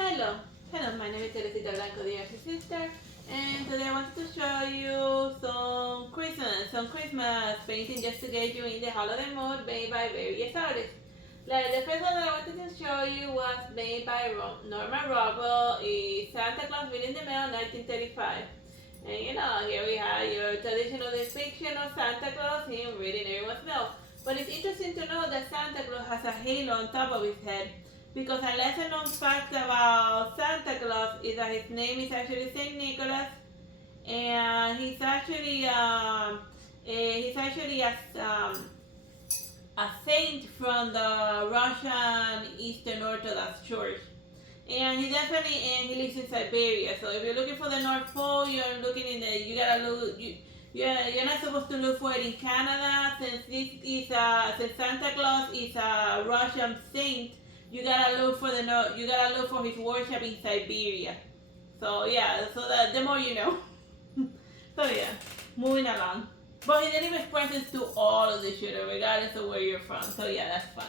Hello, my name is Teresita Blanco, the Artsy Sister, and today I wanted to show you some Christmas painting just to get you in the holiday mood made by various artists. Like the first one that I wanted to show you was made by Norman Rockwell, is Santa Claus Reading the Mail, 1935. And here we have your traditional depiction of Santa Claus, him reading everyone's mail. But it's interesting to know that Santa Claus has a halo on top of his head. Because a lesser known fact about Santa Claus is that his name is actually Saint Nicholas, and he's actually a saint from the Russian Eastern Orthodox Church, and he lives in Siberia. So if you're looking for the North Pole, you gotta look. You're not supposed to look for it in Canada, since Santa Claus is a Russian saint. You gotta look for his worship in Siberia. So yeah, the more you know. So yeah, moving along. But he delivers presents to all of the children, regardless of where you're from. So yeah, that's fun.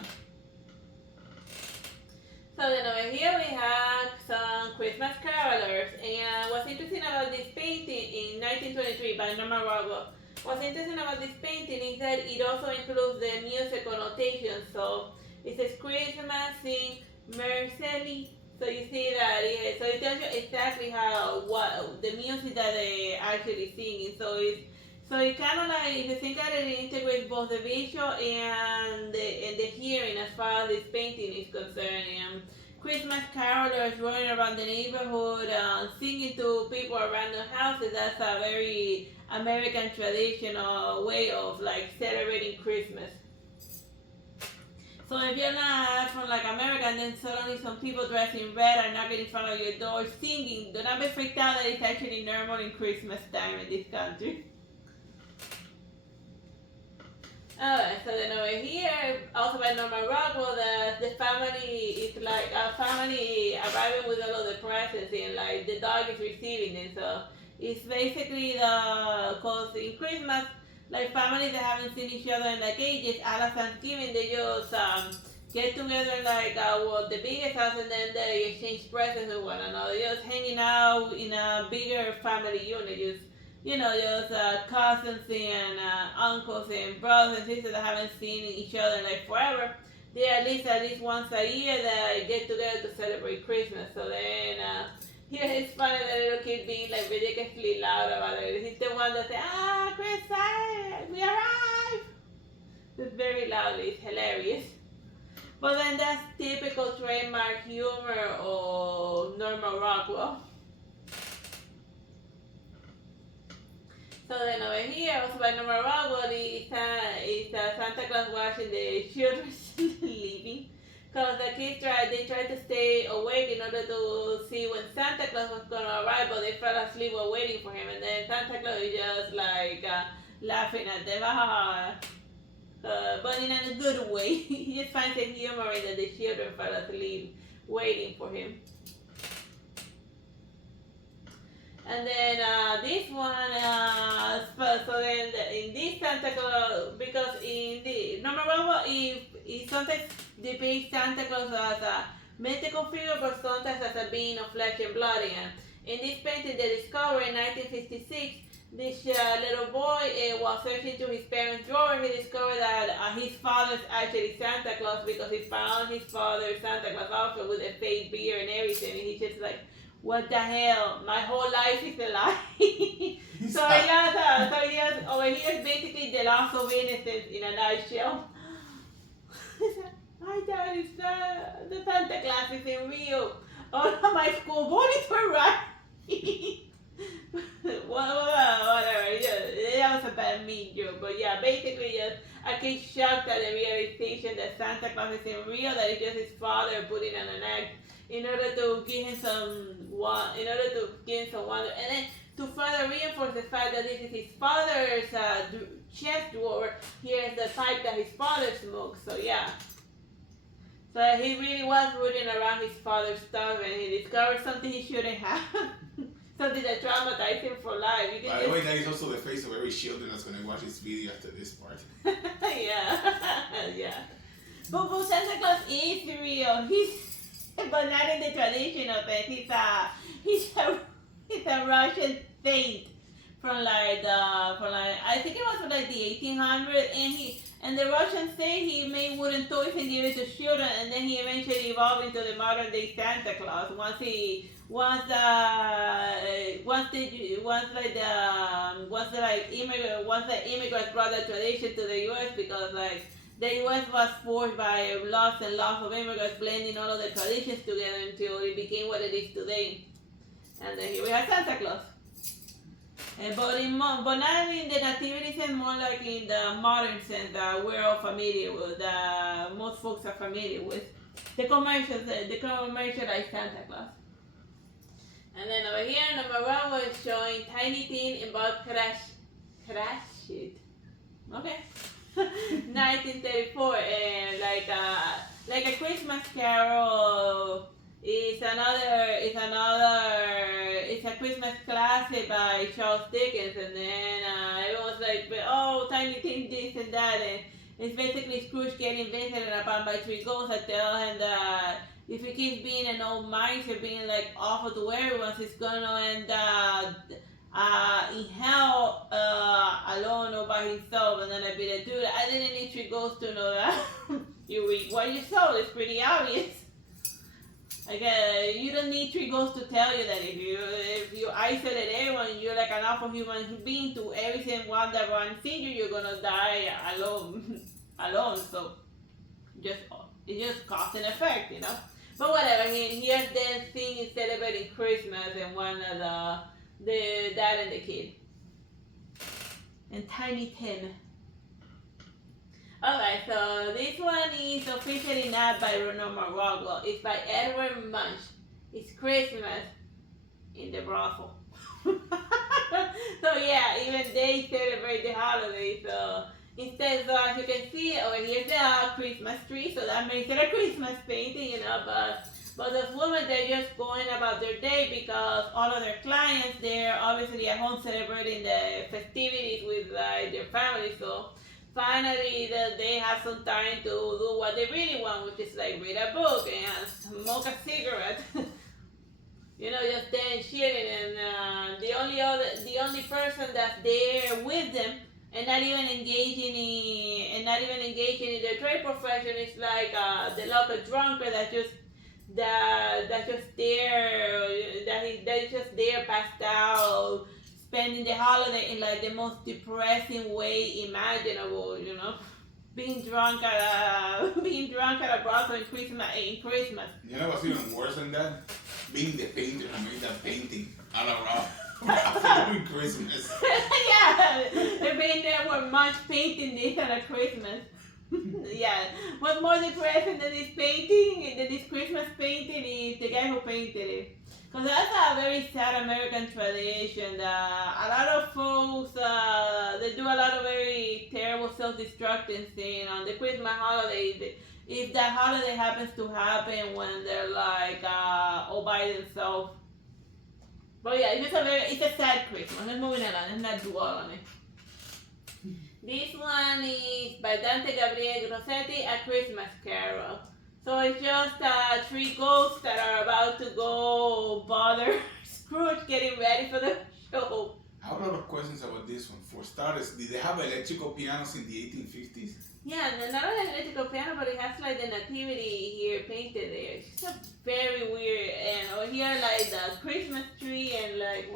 So then over here we have some Christmas carolers. And what's interesting about this painting in 1923 by Norman Rockwell, what's interesting about this painting is that it also includes the music connotation. So it says Christmas, sing Mercily. So you see that, so it tells you exactly what the music that they actually singing. So it kind of like, if you think that it integrates both the visual and the hearing as far as this painting is concerned. Christmas carolers running around the neighborhood, singing to people around the houses. That's a very American traditional way of like celebrating Christmas. So if you're not from like America and then suddenly some people dressed in red are knocking in front of your door singing, do not be freaked out that it's actually normal in Christmas time in this country. Alright, so then over here, also by Norman Rockwell, the family is like a family arriving with all of the presents and like the dog is receiving them. So it's basically cause in Christmas, like families that haven't seen each other in like ages, at Thanksgiving, they just get together like the biggest house and then they exchange presents with one another, just hanging out in a bigger family unit, just cousins and uncles and brothers and sisters that haven't seen each other like forever. They at least once a year that get together to celebrate Christmas. So then here it's funny the little kid being like ridiculously loud about it. He's the one that says, Christmas, we arrived. It's very loud. It's hilarious. But then that's typical trademark humor of Norman Rockwell. So then over here, also by Norman Rockwell, is Santa Claus watching the children leaving. Because the kids tried to stay awake in order to see when Santa Claus was going to arrive, but they fell asleep while waiting for him. And then Santa Claus is just like laughing at them. But in a good way. He just finds a humor in that the children fell asleep waiting for him. And then this one, so then in this Santa Claus, because in the Norman Rockwell, he sometimes depicts Santa Claus as a mythical figure, but sometimes as a being of flesh and blood. And in this painting they discovered in 1956, this little boy was searching through his parents' drawer. He discovered that his father's actually Santa Claus, because he found his father's Santa Claus outfit with a fake beard and everything, and he's just like, what the hell? My whole life is a lie. So over here is basically the loss of innocence in a nutshell. I thought the Santa Claus isn't real. Oh, my school bullies were right. Whatever. Yeah, that was a bad mean joke. But yeah, basically just a kid shocked at the realization that Santa Claus isn't real, that it's just his father putting on an act in order to give him some wonder. And then to further reinforce the fact that this is his father's chest drawer, here's the pipe that his father smokes. So yeah. So he really was rooting around his father's stuff, and he discovered something he shouldn't have. Something that traumatized him for life. By the way, that is also the face of every children that's going to watch this video after this part. Yeah. But Santa Claus is real. but not in the traditional sense. He's a Russian saint from like I think it was like the 1800s, and the Russians say he made wooden toys and gave it to children, and then he eventually evolved into the modern day Santa Claus. Once the immigrants brought the tradition to the U.S. because like the U.S. was forced by lots and lots of immigrants blending all of the traditions together until it became what it is today. And then here we have Santa Claus. But not in the nativity sense, more like in the modern sense that we're all familiar with, that most folks are familiar with. The commercialized Santa Claus. And then over here, number 1 was showing Tiny Teen in Bob Crash It. Okay. 1934, and like a Christmas Carol is a Christmas classic by Charles Dickens, and then everyone's like, oh, Tiny Teen this and that, and it's basically Scrooge getting visited upon by 3 ghosts that tell him that if he keeps being an old miser, being like awful to everyone, he's gonna end in hell alone or by himself. And then I'd be like, dude, I didn't need 3 ghosts to know that. You read what you saw, it's pretty obvious. Like, you don't need 3 ghosts to tell you that if you isolate everyone, you're like an awful human being to every single one that runs into you, you're gonna die alone. So it's just cause and effect, you know. But whatever. I mean, here's them singing, celebrating Christmas, and one of the dad and the kid, and Tiny Tim. Alright, so this one is officially not by Norman Rockwell. It's by Edward Munch. It's Christmas in the brothel. So yeah, even they celebrate the holiday. So instead, so as you can see, over here's the Christmas tree. So that makes it a Christmas painting, you know. But those women, they're just going about their day because all of their clients, they're obviously at home celebrating the festivities with their family. So finally, they have some time to do what they really want, which is like read a book and smoke a cigarette. You know, just then chilling, and the only person that's there with them and not even engaging in their trade profession is like the local drunkard that's just there passed out, spending the holiday in like the most depressing way imaginable, you know. Being drunk at a brothel in Christmas. You know what's even worse than that? Being the painter who made that painting out of in Christmas. Yeah, they're being there with much painting this at a Christmas. Yeah, what's more depressing than this Christmas painting is the guy who painted it. Because that's a very sad American tradition. A lot of folks, they do a lot of very terrible self-destructing things on the Christmas holiday. If that holiday happens to happen when they're like all by themselves. But yeah, it's a sad Christmas. Let's move along. Let's not dwell on it. This one is by Dante Gabriel Rossetti, A Christmas Carol. So it's just 3 ghosts that are about to go bother Scrooge getting ready for the show. I have a lot of questions about this one. For starters, did they have electrical pianos in the 1850s? Yeah, not only an electrical piano, but it has like the nativity here painted there. It's just a very weird, and over here like the Christmas tree and like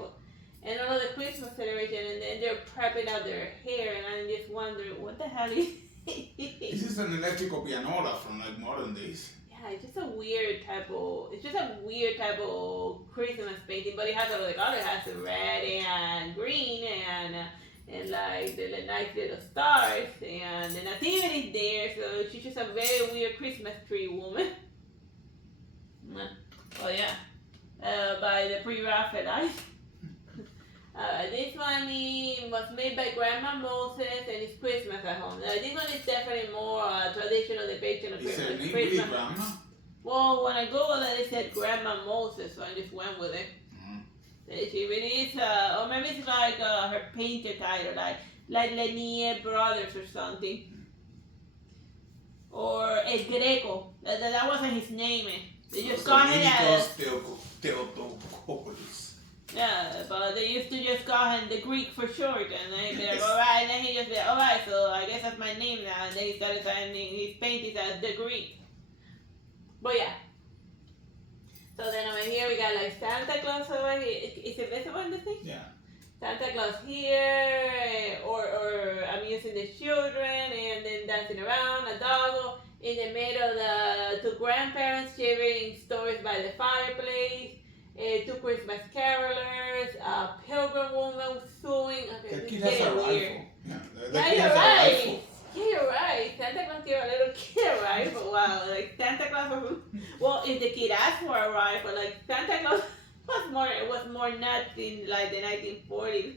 and all of the Christmas celebration, and then they're prepping out their hair, and I'm just wondering what the hell is. This is an electrical pianola from like modern days. Yeah, it's just a weird type of Christmas painting, but it has all the color. It has the red and green and like the nice little stars, and the nativity is there, so she's just a very weird Christmas tree woman. Oh yeah, by the pre-Raphaelite. This one was made by Grandma Moses, and it's Christmas at home. This one is definitely more traditional depiction of Christmas. Is her name really Grandma? Well, when I googled it, it said Grandma Moses, so I just went with it. She really is, or maybe it's like her painter title, like Lanier Brothers or something. Or El Greco. That wasn't his name. They just Los go ahead dominicos Theotokos. yeah, but they used to just call him the Greek for short, and then he'd be like, alright, and then he just be like, alright, so I guess that's my name now, and then he started signing his paintings as the Greek. But yeah. So then over here we got like Santa Claus over here. Is it visible in the thing? Yeah. Santa Claus here, or amusing the children, and then dancing around, a dog in the middle, the two grandparents sharing stories by the fireplace, two Christmas carolers, a pilgrim woman sewing. Okay, That this kid is has a getting rifle. weird. Yeah, Yeah, kid you're has a right. rifle. Yeah, you're right. Santa Claus gave a little kid a rifle. Wow, like Santa Claus. Well, if the kid asked for a rifle, like Santa Claus was more nuts in like the 1940s.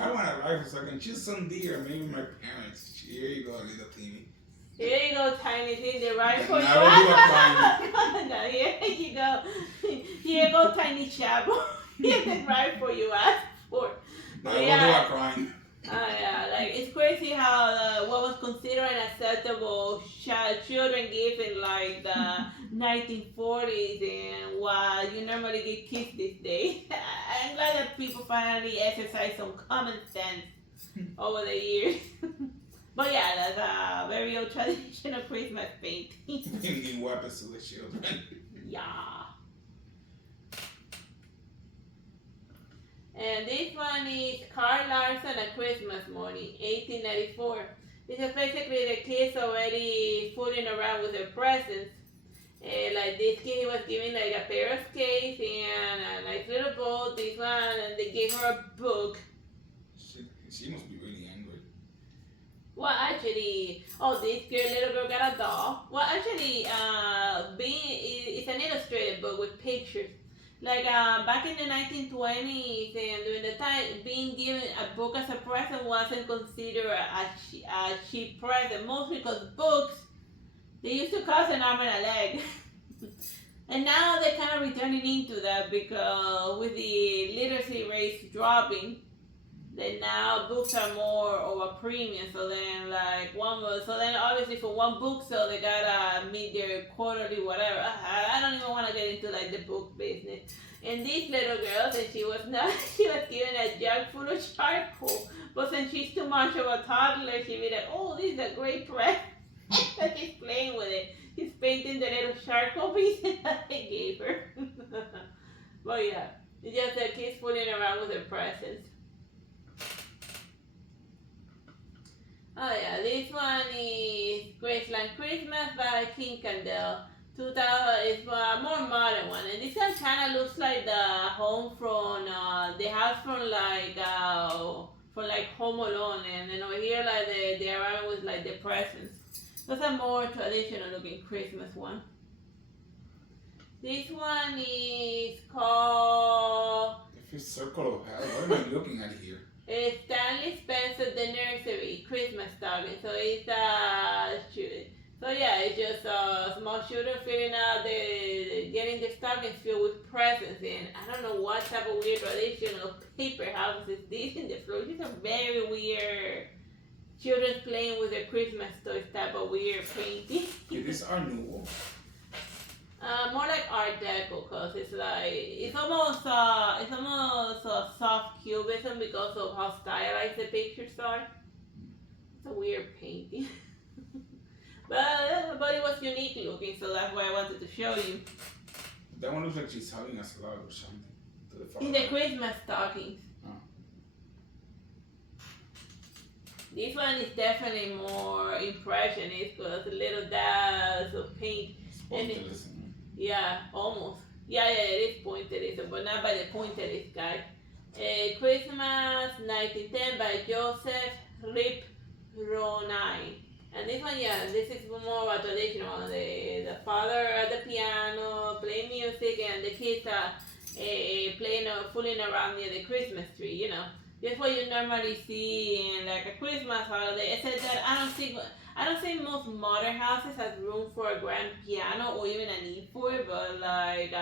I want a rifle so I can shoot some deer. Maybe my parents. Here you go, little Timmy. Here you go, tiny thing. The rifle you Now do a crime. No, here you go. Here you go, tiny chavo. Here's the rifle you asked for. Now we'll do a crime. Yeah, like it's crazy how what was considered an acceptable children gift in like the 1940s and what you normally get kids these days. I'm glad that people finally exercise some common sense over the years. But yeah, that's a very old traditional Christmas painting. Bringing weapons to the children. Yeah. And this one is Carl Larson, A Christmas Morning, 1894. This is basically the kids already fooling around with their presents. Like this kid, he was giving like a pair of skates and a nice little boat. This one, and they gave her a book. She must be really angry. Well, actually, this little girl got a doll. Well, actually, it's an illustrated book with pictures. Like back in the 1920s and during the time, being given a book as a present wasn't considered a cheap present, mostly because books, they used to cost an arm and a leg. And now they're kind of returning into that because with the literacy rates dropping, then now books are more of a premium. So then obviously for one book sale they gotta meet their quarterly whatever. I don't even want to get into like the book business. And this little girl said she was given a jug full of charcoal, but since she's too much of a toddler, she be like, oh, this is a great present. So she's playing with it. She's painting the little charcoal pieces that I gave her. But yeah, it's just the kids fooling around with their presents. Oh yeah, this one is Graceland Christmas by King Candle. 2000 is a more modern one, and this one kind of looks like the home from the house from like Home Alone, and then over here like the around with like the presents. That's a more traditional looking Christmas one. This one is called. If it's Circle of Hell, what am I looking at here? It's Stanley Spencer The Nursery Christmas Stocking. So it's it's just a small children filling out getting the stockings filled with presents. And I don't know what type of weird traditional paper house is this in the floor. It's a very weird children playing with their Christmas toys type of weird painting. It is Art Nouveau. More like Art Deco, cause it's almost a soft cubism because of how stylized the pictures are. It's a weird painting, but it was unique looking, so that's why I wanted to show you. That one looks like she's having a slug or something. In the Christmas stockings. Oh. This one is definitely more impressionist because little dabs of paint. Yeah, almost. Yeah, it is pointillism, but not by the pointillist guy. Christmas 1910 by Joseph Rip Ronai. And this one, this is more of a traditional one. The father at the piano, playing music, and the kids are playing, fooling around near the Christmas tree, you know. Just what you normally see in like a Christmas holiday. Except that I don't think most modern houses have room for a grand piano or even a need for it. But like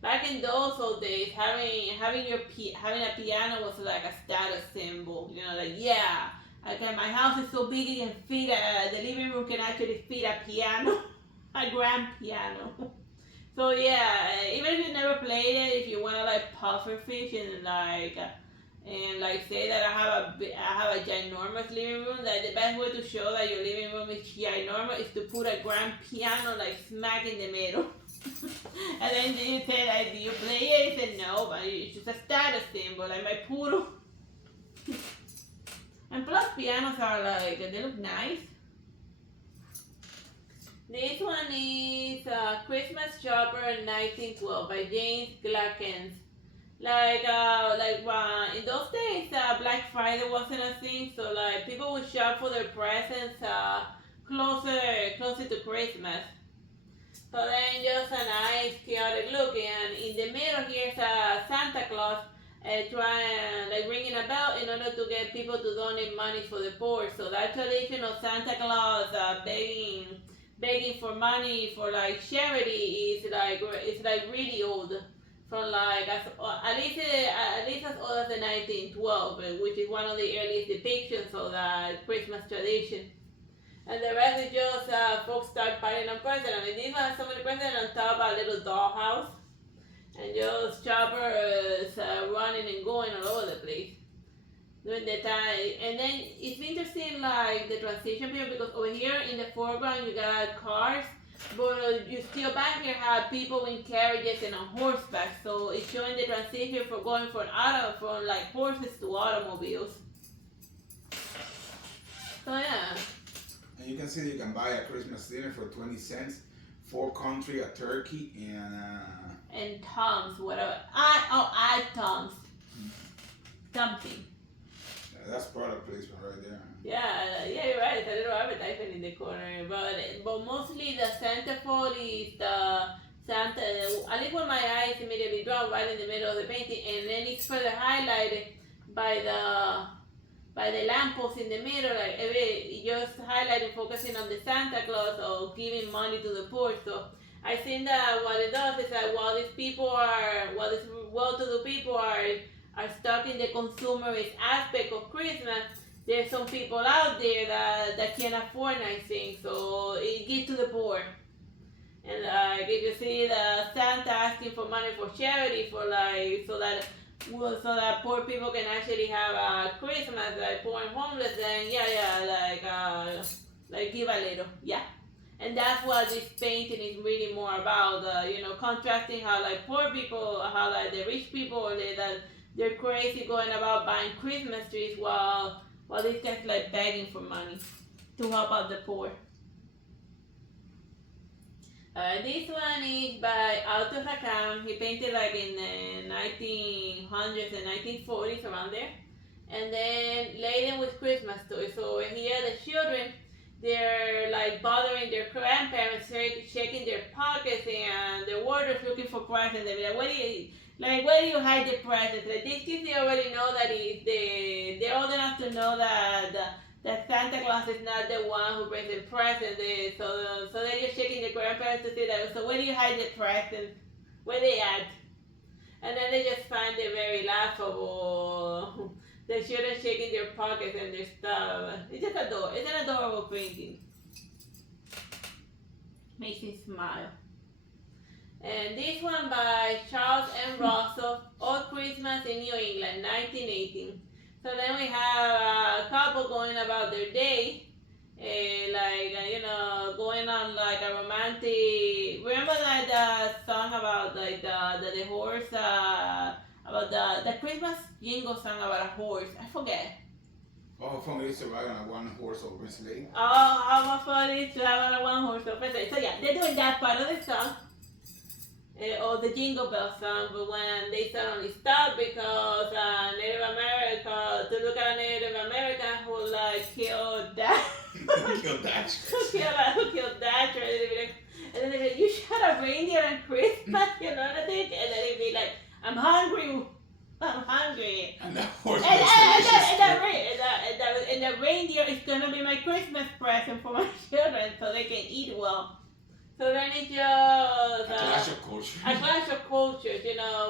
back in those old days, having a piano was like a status symbol. You know, like okay, my house is so big it can fit the living room can actually fit a piano, a grand piano. So yeah, even if you never played it, if you wanna like puffer fish and like say that I have a ginormous living room, that the best way to show that your living room is ginormous is to put a grand piano like smack in the middle. And then you say like, do you play it? He said no, but it's just a status symbol, like my poodle. And plus pianos are like, they look nice. This one is Christmas Shopper 1912 by James Glackens. In those days, Black Friday wasn't a thing, so like people would shop for their presents closer to Christmas. So then just a nice chaotic look, and in the middle here's a Santa Claus trying like ringing a bell in order to get people to donate money for the poor. So that tradition of Santa Claus begging for money for like charity is like really old, from like at least as old as the 1912, which is one of the earliest depictions of that Christmas tradition. And the rest is just folks start piling on presents. I mean, these one has so many presents on top of a little dollhouse, and just choppers running and going all over the place during the time. And then it's interesting, like the transition period, because over here in the foreground you got cars, but you still back here have people in carriages and on horseback. So it's showing the transition from going from like horses to automobiles. So yeah. And you can see that you can buy a Christmas dinner for 20 cents, 4 country, a turkey, and Tom's, whatever. I Tom's. Something. Yeah, that's product placement right there. Yeah, you're right. It's a little advertisement in the corner, but mostly the centerfold is the Santa. At least when my eyes immediately drop right in the middle of the painting, and then it's further highlighted by the lamppost in the middle, like just highlighting, focusing on the Santa Claus or giving money to the poor. So I think that what it does is that while these well-to-do people are stuck in the consumerist aspect of Christmas, there's some people out there that can't afford nice things, so it gives to the poor. And like if you see the Santa asking for money for charity, for like so that poor people can actually have a Christmas, like poor and homeless, then like give a little, yeah. And that's what this painting is really more about, contrasting how like poor people, how like the rich people, they're crazy going about buying Christmas trees while these guys like begging for money to help out the poor. This one is by Arthur Rackham. He painted like in the 1900s and 1940s, around there. And then laden with Christmas toys. So here the children, they're like bothering their grandparents, shaking their pockets and their wardrobes looking for presents. They're like, where do you hide the presents? Like these kids, they already know that they're old enough to know that Santa Claus is not the one who brings the presents. So they're just shaking their grandparents to see that. So where do you hide the presents? Where they at? And then they just find it very laughable. The children shaking their pockets and their stuff. It's just adorable. It's an adorable painting. Makes me smile. And this one by Charles M. Russell, Old Christmas in New England, 1918. So then we have a couple going about their day, going on like a romantic. Remember like the song about like the horse, about the Christmas jingle song about a horse? I forget. Oh, fun it is to ride on a 1-horse open sleigh. Oh, how much fun it is to ride on a 1-horse open sleigh. So yeah, they're doing that part of the song. Or the Jingle Bell song, but when they suddenly stopped because Native America, to look at a Native American who like killed that. Killed Dutch. who killed Dutch, and then they'd be like, you shot a reindeer on Christmas, and then they'd be like, I'm hungry. And the horse And the reindeer is gonna be my Christmas present for my children so they can eat well. So then it's just a clash of cultures. A clash of cultures,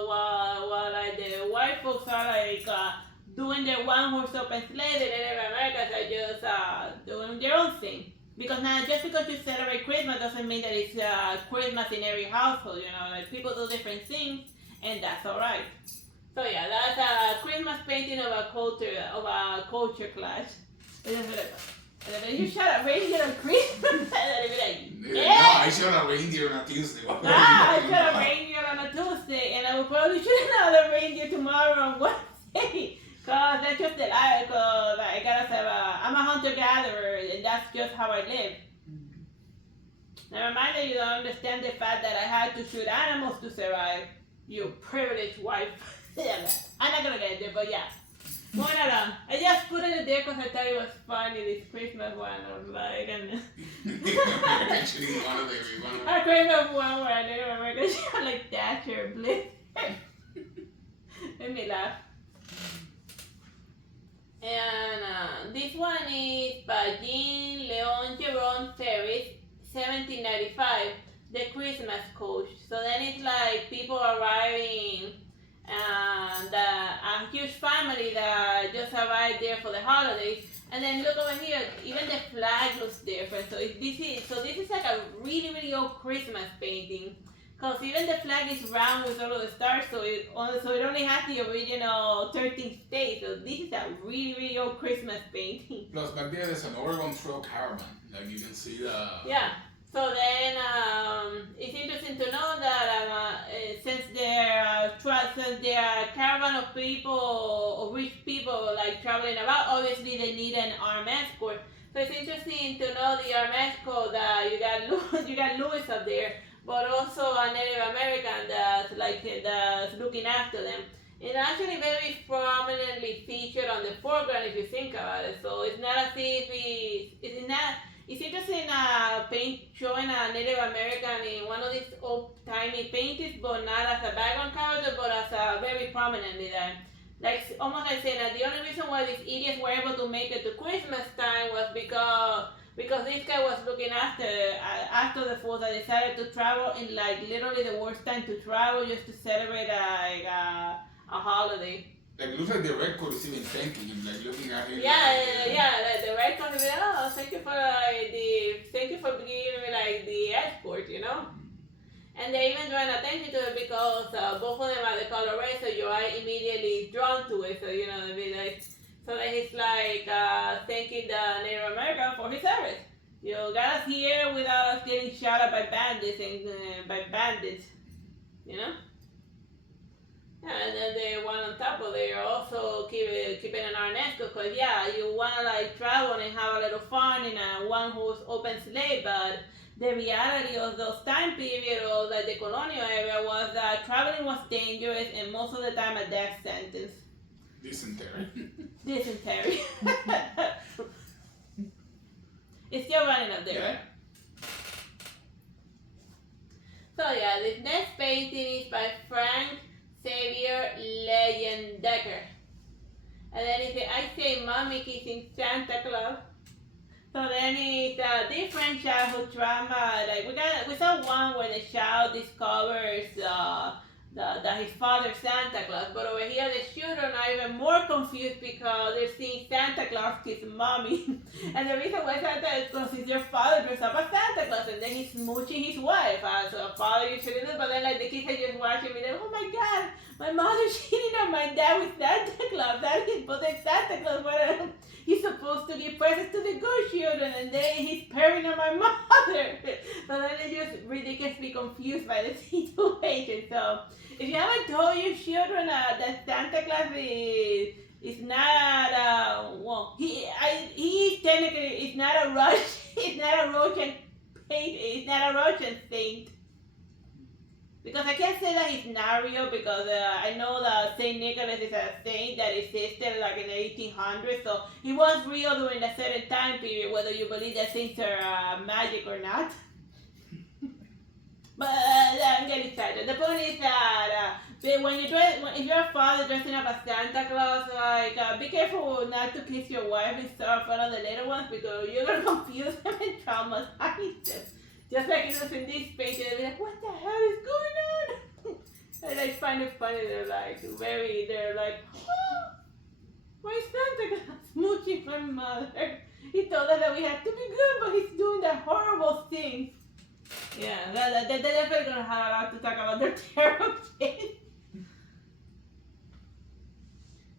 while like the white folks are like doing their 1-horse open sleigh, the Native Americans are just doing their own thing. Because now, just because you celebrate Christmas doesn't mean that it's Christmas in every household. You know, like people do different things, and that's all right. So yeah, that's a Christmas painting of a culture clash. You shot a reindeer on Christmas, and they'd be like, yeah. No, I shot a reindeer on a Tuesday. I shot a reindeer on a Tuesday, and I will probably shoot another reindeer tomorrow on Wednesday. Cause that's just the life. Cause I gotta say, I'm a hunter-gatherer, and that's just how I live. Never mind that you don't understand the fact that I had to shoot animals to survive. You privileged wife. I'm not gonna get there, but yeah. Moving along. I just put it there because I thought it was funny, this Christmas one. I was like, and Actually, one of everyone. a Christmas one where I didn't remember she had like Thatcher bliss. Made me laugh. And this one is by Jean Leon Jerome Ferris, 1795, the Christmas coach. So then it's like people arriving, and a huge family that just arrived there for the holidays. And then look over here, even the flag looks different. So this is like a really, really old Christmas painting. Because even the flag is round with all of the stars, so it only has the original 13 states. So this is a really, really old Christmas painting. Plus, back there's an Oregon Trail caravan. Like you can see the. Yeah. So then it's interesting to know that since there are caravan of people, or rich people like traveling about, obviously they need an armed escort. So it's interesting to know the armed escort that you got Louis up there, but also a Native American that's looking after them. It's actually very prominently featured on the foreground if you think about it. So it's not as if it's interesting showing a Native American in one of these old-timey paintings, but not as a background character, but as a very prominently there. Like almost like saying that the only reason why these idiots were able to make it to Christmas time was because this guy was looking after the fools that decided to travel in like literally the worst time to travel just to celebrate a holiday. Like looks like the red coat is even thanking him, like looking at him. Like the red coat is like, oh, thank you for giving me like the escort, you know. And they even drawing attention to it because both of them are the color red, so you are immediately drawn to it. So you know, so that he's like thanking the Native American for his service. You got us here without us getting shot at by bandits you know. Yeah, and then the one on top of there also keeping an eye on escort, because yeah, you wanna like travel and have a little fun in a one horse open sleigh, but the reality of those time period or like the colonial area was that traveling was dangerous and most of the time a death sentence. Dysentery. It's still running up there, right? So yeah, this next painting is by Frank Xavier Leyendecker. And then it's I say mommy kissing Santa Claus. So then it's a different childhood trauma. Like we saw one where the child discovers that his father Santa Claus, but over here the children are even more confused because they're seeing Santa Claus kiss mommy. And the reason why Santa is because it's your father dressed up as Santa Claus and then he's smooching his wife. So a father usually does, but then like the kids are just watching me, they're like, oh my god, my mother's cheating on my dad with Santa Claus. That is but then Santa Claus, but he's supposed to give presents to the good children and then he's pairing on my mother. So then they're just ridiculously confused by the situation. So if you haven't told your children that Santa Claus is not he technically is not a Russian saint. Because I can't say that he's not real because I know that Saint Nicholas is a saint that existed like in the 1800s, so he was real during a certain time period, whether you believe that saints are magic or not. But I'm getting started. The point is that if you're a father dressing up as Santa Claus, like be careful not to kiss your wife in front of the little ones because you're gonna confuse them and traumatize them. Just like it was in this page, they'll be like, what the hell is going on? And I find it funny, they're like, oh, why is Santa Claus smooching my mother? He told us that we had to be good, but he's doing that horrible thing. Yeah, they're definitely gonna have a lot to talk about their terrible kids.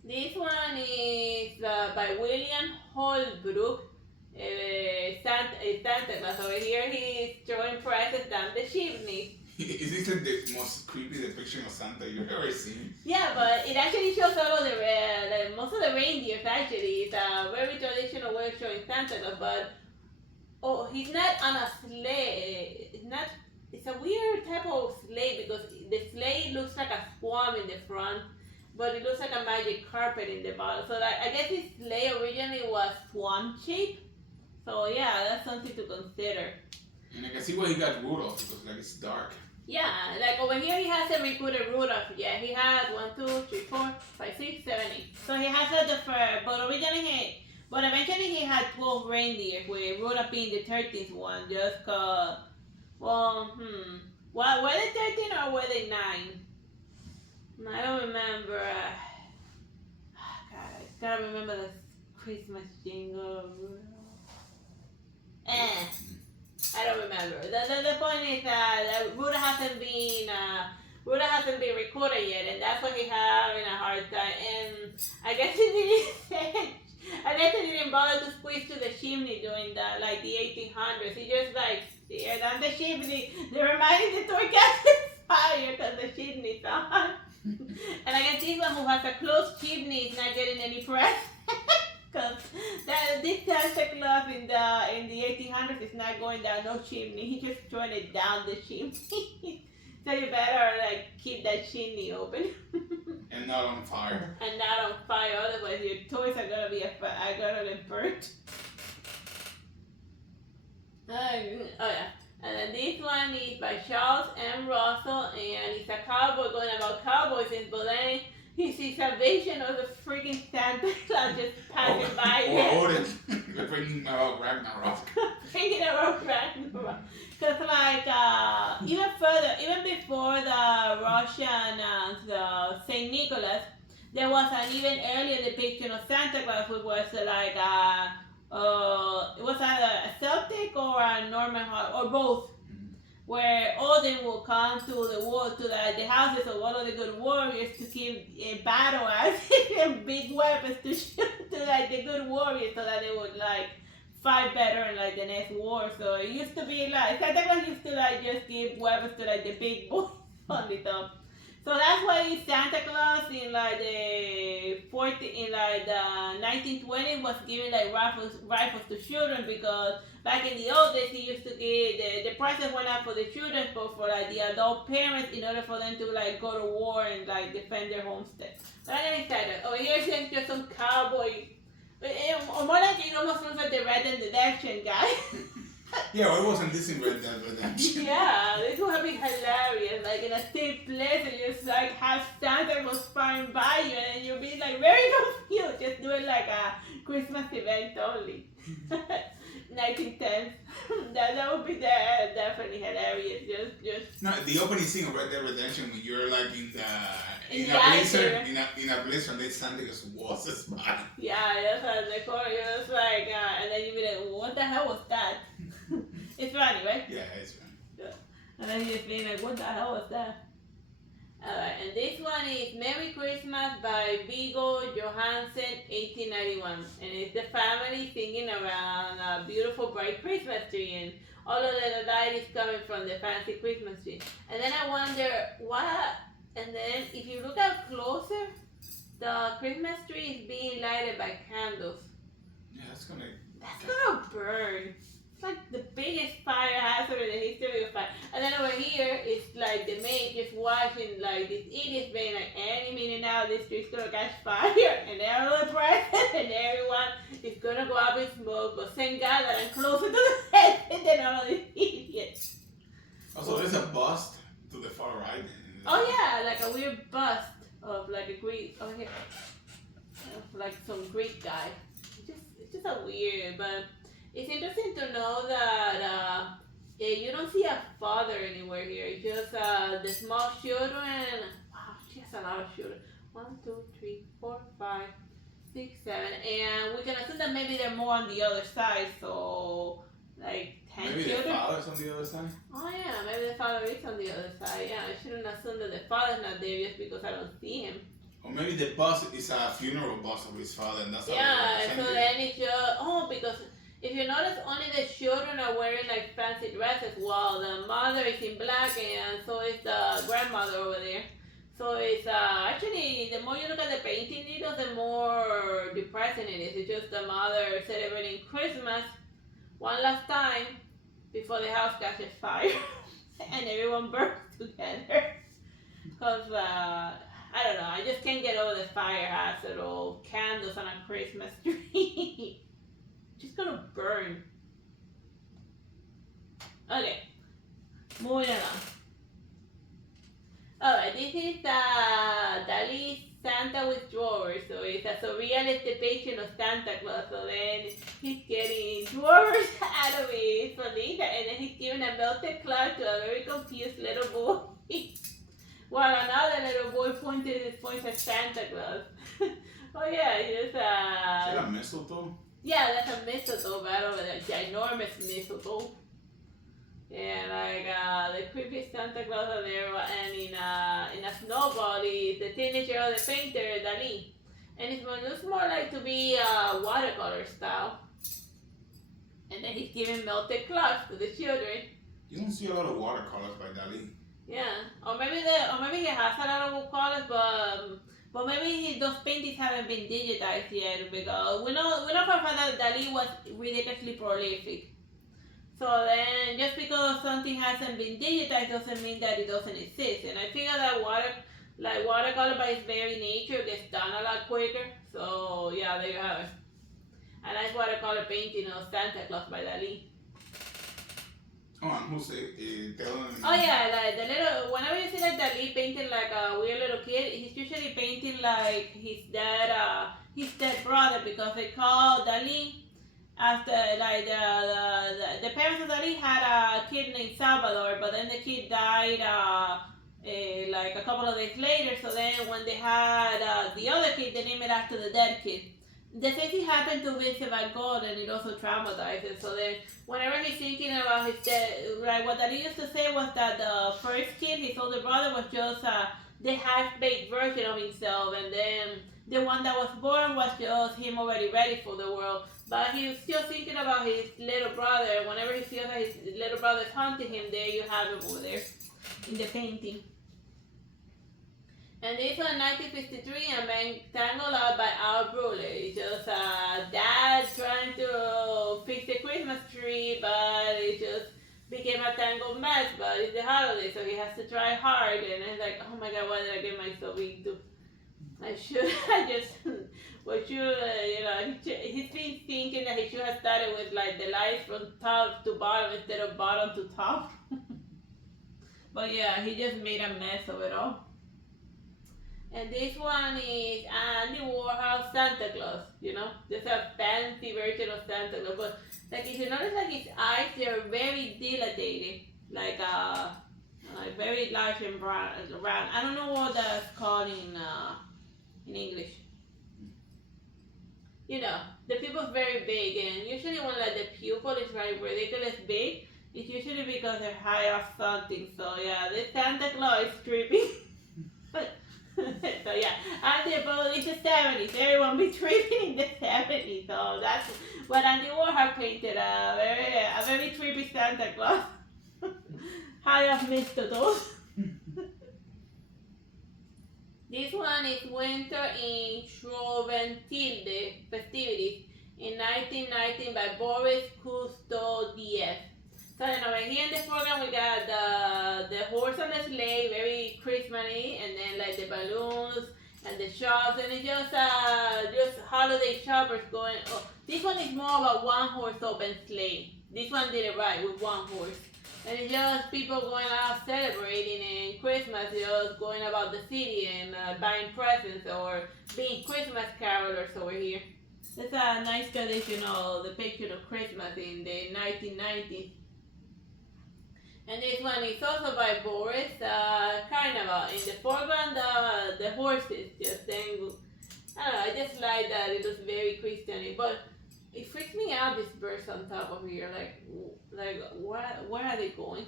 This one is by William Holbrook. Santa Claus. Over here, he's throwing presents down the chimney. Is this the most creepy depiction of Santa you've ever seen? Yeah, but it actually shows all of most of the reindeers. Actually, it's a very traditional way of showing Santa Claus. But he's not on a sleigh. It's a weird type of sleigh because the sleigh looks like a swan in the front, but it looks like a magic carpet in the bottom. So I guess his sleigh originally was swan shaped. So yeah, that's something to consider. And I can see why he got Rudolph because like it's dark. Yeah, like over here he hasn't recruited Rudolph. Yeah, he has 1, 2, 3, 4, 5, 6, 7, 8. So he has the first, but eventually he had 12 reindeer, with Rudolph being the 13th one, just cause, were they 13 or were they 9? I don't remember. God, I gotta remember the Christmas jingle. I don't remember. The point is that Rudolph hasn't been recorded yet, and that's why he's having a hard time. And I guess he didn't bother to squeeze to the chimney during the 1800s. He just tear down the chimney. They're reminding the toy cat is fire because the chimney's on. And I guess this one who has a closed chimney is not getting any press. Because this Santa Claus in the 1800s is not going down no chimney. He's just throwing it down the chimney. So you better keep that chimney open. And not on fire. And not on fire, otherwise your toys are gonna get burnt. Oh yeah. And then this one is by Charles M. Russell, and it's a cowboy going about cowboys, but then he sees a vision of the freaking Santa Claus just passing by. Or Odin. They're bringing about Ragnarok. Bringing about Ragnarok. Because even before the Russian the Saint Nicholas, there was an even earlier depiction of Santa Claus, which was it was either a Celtic or a Norman or both, where Odin will come to the houses of all of the good warriors to keep a battle and big weapons to shoot to the good warriors so that they would fight better in the next war. So it used to be Santa Claus used to just give weapons to the big boys on the top. So that's why Santa Claus in the 1920s was giving rifles to children, because back in the old days he used to give the prices went up for the children, but for the adult parents in order for them to go to war and defend their homestead. But I'm getting excited. Over here is just some cowboy, or more like it almost looks like the Red Dead Redemption guy. Yeah, well, it wasn't this in Red Dead Redemption. Yeah, this would be hilarious. In a safe place, and just have Santa was flying by you, and then you'll be very confused. Just do it like a Christmas event only. 1910s. That would be definitely hilarious. Just. No, the opening scene of Red Dead Redemption when you're in a blizzard, they Santa just waltzes by. Yeah, that's the corner. You're just and then you be like, what the hell was that? It's funny, right? Yeah, it's funny. Yeah. And then you just being what the hell was that? Alright, and this one is Merry Christmas by Viggo Johansen, 1891. And it's the family singing around a beautiful bright Christmas tree, and all of the light is coming from the fancy Christmas tree. And then I wonder and then if you look up closer, the Christmas tree is being lighted by candles. Yeah, that's gonna burn. It's the biggest fire hazard in the history of fire. And then over here, it's the maid just watching this idiot being any minute now this tree's gonna catch fire, and all the presents and everyone is gonna go up in smoke. But thank God that I'm closer to the head than all of these idiots. Also, there's a bust to the far right. Oh yeah, a weird bust of a Greek over here, some Greek guy. It's just a weird, but. It's interesting to know that you don't see a father anywhere here. It's just the small children. Wow, she has a lot of children. 1, 2, 3, 4, 5, 6, 7, and we can assume that maybe they're more on the other side, so like 10 maybe children. The father's on the other side? Oh yeah, maybe the father is on the other side. Yeah, I shouldn't assume that the father's not there just because I don't see him. Or maybe the bus is a funeral bus of his father, and that's how so then it's just, because if you notice, only the children are wearing like fancy dresses, while the mother is in black, and so is the grandmother over there. So it's actually, the more you look at the painting details, the more depressing it is. It's just the mother celebrating Christmas one last time before the house catches fire and everyone burns together. Because, I don't know, I just can't get over the fire hazard or candles on a Christmas tree. Just gonna burn. Okay, moving along. Alright, this is Dali's Santa with drawers. So it's a surrealist depiction of Santa Claus. So then he's getting drawers out of his valise, and then he's giving a melted cloud to a very confused little boy. While another little boy points at Santa Claus. Oh yeah, it's Is that a mistletoe? Yeah, that's a mistletoe right over there, ginormous mistletoe. And like the creepy Santa Claus are there, and in a snowball is the teenager or the painter, Dali. And it looks more like to be watercolor style. And then he's giving melted clouds to the children. You don't see a lot of watercolors by Dali. Yeah, or maybe he has a lot of colors, but maybe those paintings haven't been digitized yet, because we know for a fact that Dali was ridiculously prolific. So then, just because something hasn't been digitized doesn't mean that it doesn't exist. And I figure that watercolor by its very nature gets done a lot quicker. So yeah, there you have it. A nice watercolor painting of Santa Claus by Dali. Oh, and who's telling? Oh yeah, like the little. Whenever you see like Dali painting like a weird little kid, he's usually painting like his dead brother, because they call Dali after like the parents of Dali had a kid named Salvador, but then the kid died like a couple of days later. So then when they had the other kid, they named it after the dead kid. The same thing happened to Vincent van Gogh, and it also traumatized him. So then, whenever he's thinking about his death, like what Dali used to say was that the first kid, his older brother, was just the half-baked version of himself, and then the one that was born was just him already ready for the world. But he was still thinking about his little brother. Whenever he feels that his little brother's haunting him, there you have him over there in the painting. And this one, 1953, and being tangled up by Al Brule. It's just dad trying to fix the Christmas tree, but it just became a tangled mess. But it's the holiday, so he has to try hard. And it's like, oh my God, what did I get myself into? He's been thinking that he should have started with like the lights from top to bottom instead of bottom to top. But yeah, he just made a mess of it all. And this one is Andy Warhol Santa Claus, just a fancy version of Santa Claus. But like if you notice, like his eyes, they're very dilated, like very large and round. I don't know what that's called in English. The pupil's very big, and usually when like the pupil is like ridiculous big, it's usually because they're high off something. So yeah, this Santa Claus is trippy. So yeah, Andy, but it's the 70s. Everyone be tripping in the 70s. So that's what Andy Warhol painted, a very trippy Santa Claus. High off mistletoe. This one is Winter in Troventilde Festivities in 1919 by Boris Kustodiev. So then over here in the program we got the horse on the sleigh, very Christmassy, and then like the balloons and the shops, and it's just holiday shoppers going. Oh, this one is more of a one horse open sleigh. This one did it right with one horse. And it's just people going out celebrating and Christmas, just going about the city and buying presents or being Christmas carolers over here. That's a nice traditional depiction of Christmas in the 1990s. And this one is also by Boris Carnival. In the foreground, the horses just then I don't know, I just like that it was very Christian, but it freaks me out. This birds on top of here, like where are they going?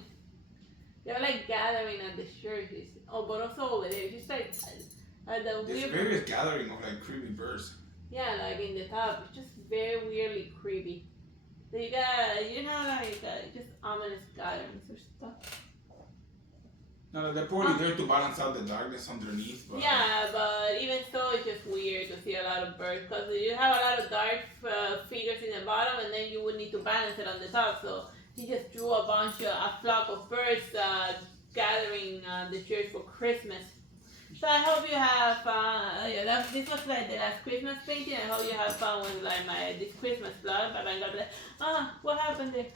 They're like gathering at the churches. Oh, but also over there, just like the There's weird. various gathering of like creepy birds. Yeah, like in the top, it's just very weirdly creepy. So you got, just ominous gatherings or stuff. No, they're probably there to balance out the darkness underneath. But Yeah, but even so, it's just weird to see a lot of birds because you have a lot of dark figures in the bottom, and then you would need to balance it on the top. So he just drew a flock of birds gathering the church for Christmas. So I hope you have this was like the last Christmas painting. I hope you have fun with like this Christmas vlog. But I'm gonna be like, what happened there?